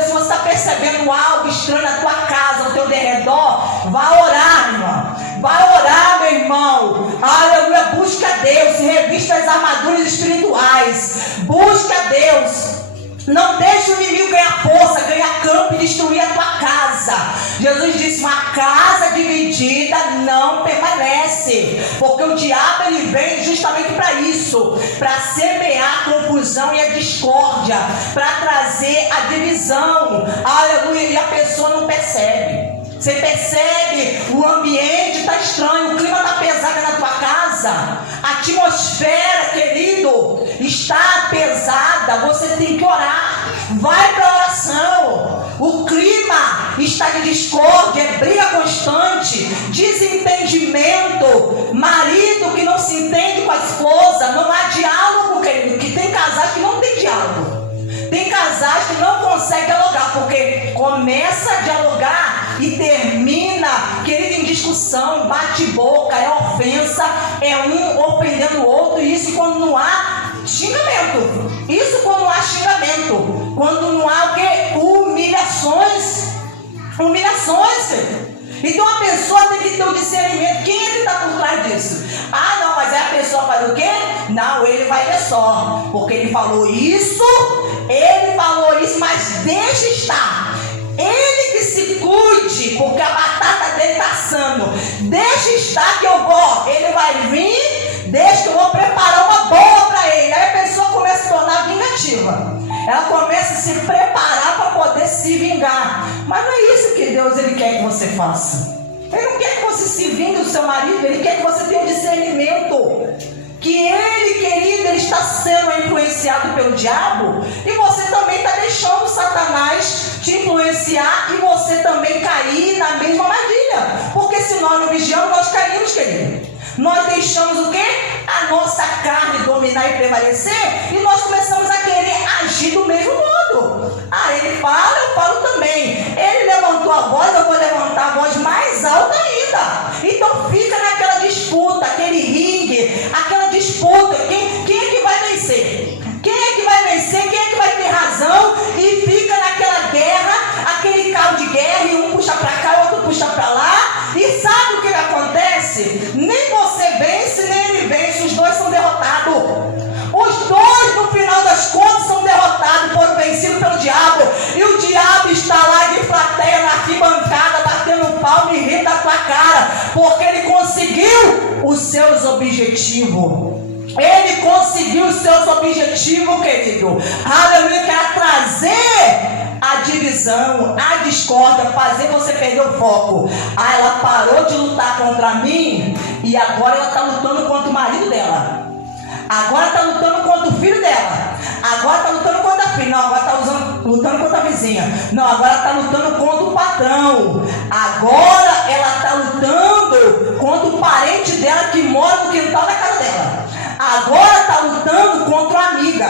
Se você está percebendo algo estranho na tua casa, ao teu derredor, vai orar, irmão. Vai orar, meu irmão. Aleluia, busca Deus, se revista as armaduras espirituais. Busca Deus. Não deixe o inimigo ganhar força, ganhar campo e destruir a tua casa. Jesus disse, uma casa dividida não permanece. Porque o diabo ele vem justamente para isso. Para semear a confusão e a discórdia. Para trazer a divisão. Aleluia, e a pessoa não percebe. Você percebe, o ambiente está estranho, o clima está pesado na tua casa, a atmosfera, querido, está pesada, você tem que orar, vai para a oração. O clima está de discórdia, é briga constante, desentendimento, marido que não se entende com a esposa, não há diálogo, querido, que tem casais que não tem diálogo. Tem casais que não conseguem dialogar, porque começa a dialogar, e termina, querido, em discussão, bate-boca, é ofensa, é um ofendendo o outro, e isso quando não há xingamento. Isso quando não há xingamento. Quando não há o quê? Humilhações. Então a pessoa tem que ter o discernimento. Quem é que está por trás disso? Ah, não, mas aí a pessoa faz o quê? Não, ele vai ver só. Porque ele falou isso, mas deixa estar. Ele que se cuide, porque a batata dele está assando. Deixa estar que eu vou. Ele vai vir, deixa que eu vou preparar uma boa para ele. Aí a pessoa começa a se tornar vingativa. Ela começa a se preparar para poder se vingar. Mas não é isso que Deus ele quer que você faça. Ele não quer que você se vingue do seu marido. Ele quer que você tenha um discernimento. Que ele, querido, ele está sendo influenciado pelo diabo. E você também está deixando Satanás te influenciar. E você também cair na mesma armadilha. Porque se nós não vigiamos, nós caímos, querido. Nós deixamos o quê? A nossa carne dominar e prevalecer, e nós começamos a querer agir do mesmo modo. Ah, ele fala, eu falo também. Ele levantou a voz, eu vou levantar a voz mais alta ainda. Então fica naquela disputa, aquele ringue, aquela disputa. Quem é que vai vencer? Quem é que vai vencer? Quem é que vai ter razão? E fica naquela guerra, aquele cabo de guerra, e um puxa para cá, o outro puxa para lá. E sabe o que acontece? Nem você vence, nem ele vence. Os dois são derrotados. Os dois, no final das contas, são derrotados, foram vencidos pelo diabo. E o diabo está lá de plateia, na arquibancada, batendo palma e rindo da tua cara. Porque ele conseguiu os seus objetivos. Ele conseguiu os seus objetivos, querido. Aleluia, que era trazer a divisão, a discórdia, fazer você perder o foco. Ah, ela parou de lutar contra mim e agora ela está lutando contra o marido dela. Agora está lutando contra o filho dela. Agora está lutando contra a filha. Não, agora está lutando contra a vizinha. Não, agora está lutando contra o patrão. Agora ela está lutando contra o parente dela que mora no quintal da casa dela. Agora está lutando contra a amiga,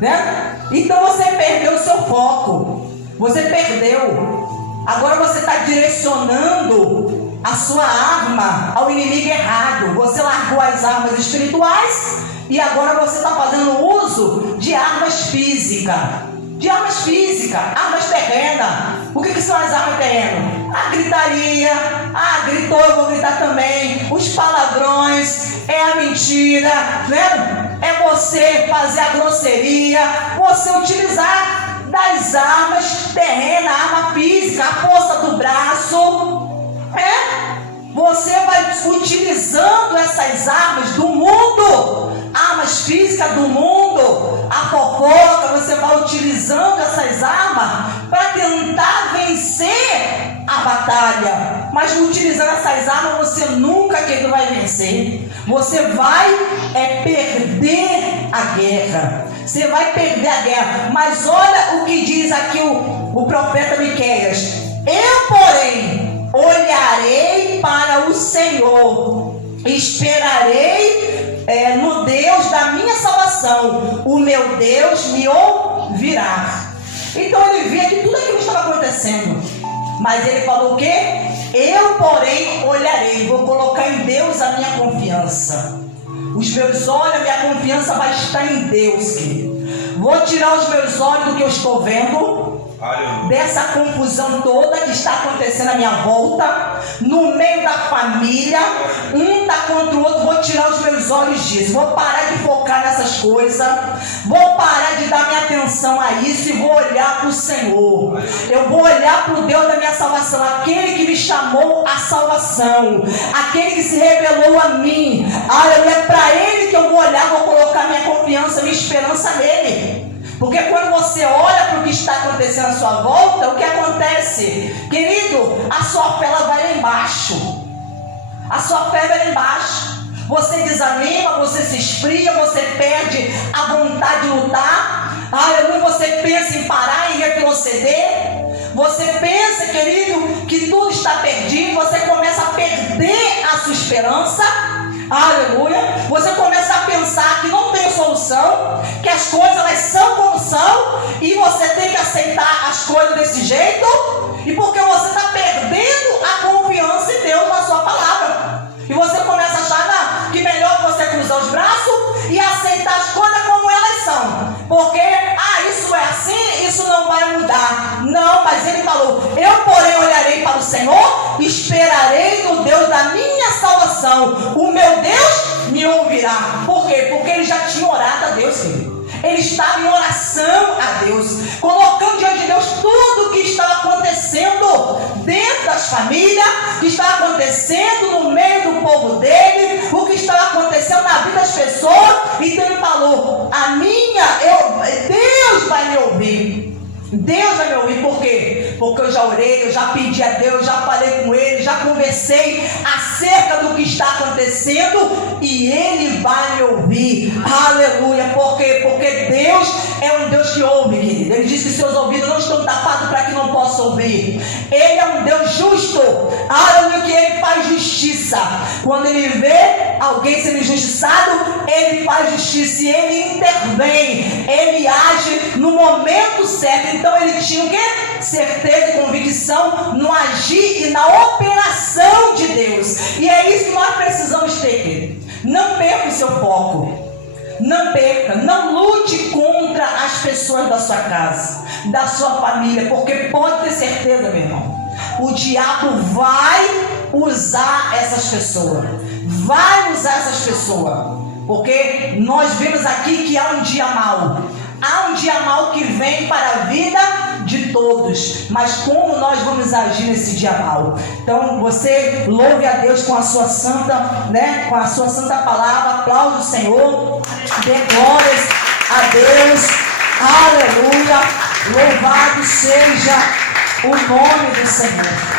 né? Então você perdeu o seu foco. Você perdeu. Agora você está direcionando a sua arma ao inimigo errado. Você largou as armas espirituais e agora você está fazendo uso de armas físicas. Armas terrenas. O que são as armas terrenas? A gritaria. Ah, gritou, eu vou gritar também. Os palavrões. É a mentira, né? É você fazer a grosseria. Você utilizar das armas terrenas, a arma física, a força do braço. Você vai utilizando essas armas do mundo, armas físicas do mundo, a fofoca. Você vai utilizando essas armas para tentar vencer a batalha. Mas utilizando essas armas, você nunca vai vencer. Você vai perder a guerra. Você vai perder a guerra. Mas olha o que diz aqui o profeta Miqueias: eu, porém, olharei para o Senhor, esperarei no Deus da minha salvação, o meu Deus me ouvirá. Então ele via que tudo aquilo estava acontecendo, mas ele falou o quê? Eu, porém, olharei, vou colocar em Deus a minha confiança. Os meus olhos, a minha confiança vai estar em Deus, querido. Vou tirar os meus olhos do que eu estou vendo, dessa confusão toda que está acontecendo à minha volta, no meio da família, um está contra o outro. Vou tirar os meus olhos disso, vou parar de focar nessas coisas, vou parar de dar minha atenção a isso e vou olhar para o Senhor. Eu vou olhar para o Deus da minha salvação, aquele que me chamou à salvação, aquele que se revelou a mim. É para ele que eu vou olhar, vou colocar minha confiança, minha esperança nele. Porque quando você olha para o que está acontecendo à sua volta, o que acontece? Querido, a sua fé ela vai lá embaixo. A sua fé vai lá embaixo. Você desanima, você se esfria, você perde a vontade de lutar. Você pensa em parar, em retroceder. Você pensa, querido, que tudo está perdido. Você começa a perder a sua esperança. Aleluia. Você começa a pensar que não tem solução, que as coisas elas são como são, e você tem que aceitar as coisas desse jeito. E porque você está perdendo Senhor, esperarei no Deus da minha salvação. O meu Deus me ouvirá. Por quê? Porque ele já tinha orado a Deus, querido. Ele estava em oração a Deus, colocando diante de Deus tudo o que estava acontecendo dentro das famílias, que estava acontecendo no meio do povo dele, o que estava acontecendo na vida das pessoas. Então ele falou: Deus vai me ouvir. Deus vai me ouvir. Por quê? Porque eu já orei, eu já pedi a Deus, já falei com ele, já conversei acerca do que está acontecendo e ele vai me ouvir. Aleluia. Por quê? Porque Deus é um Deus que ouve, querido. Ele diz que seus ouvidos não estão tapados para que não possa ouvir. Ele é um Deus justo. Aleluia, que ele faz justiça. Quando ele vê alguém sendo injustiçado, ele faz justiça e ele intervém. Ele age no momento certo. Então ele tinha o quê? Certeza e convicção no agir e na operação de Deus. E é isso que nós precisamos ter, querido. Não perca o seu foco. Não perca, não lute contra as pessoas da sua casa, da sua família, porque pode ter certeza, meu irmão, o diabo vai usar essas pessoas, porque nós vemos aqui que há um dia mau. Há um dia mau que vem para a vida de todos. Mas como nós vamos agir nesse dia mau? Então você louve a Deus com a sua santa, com a sua santa palavra. Aplaude o Senhor. Dê glórias a Deus. Aleluia. Louvado seja o nome do Senhor.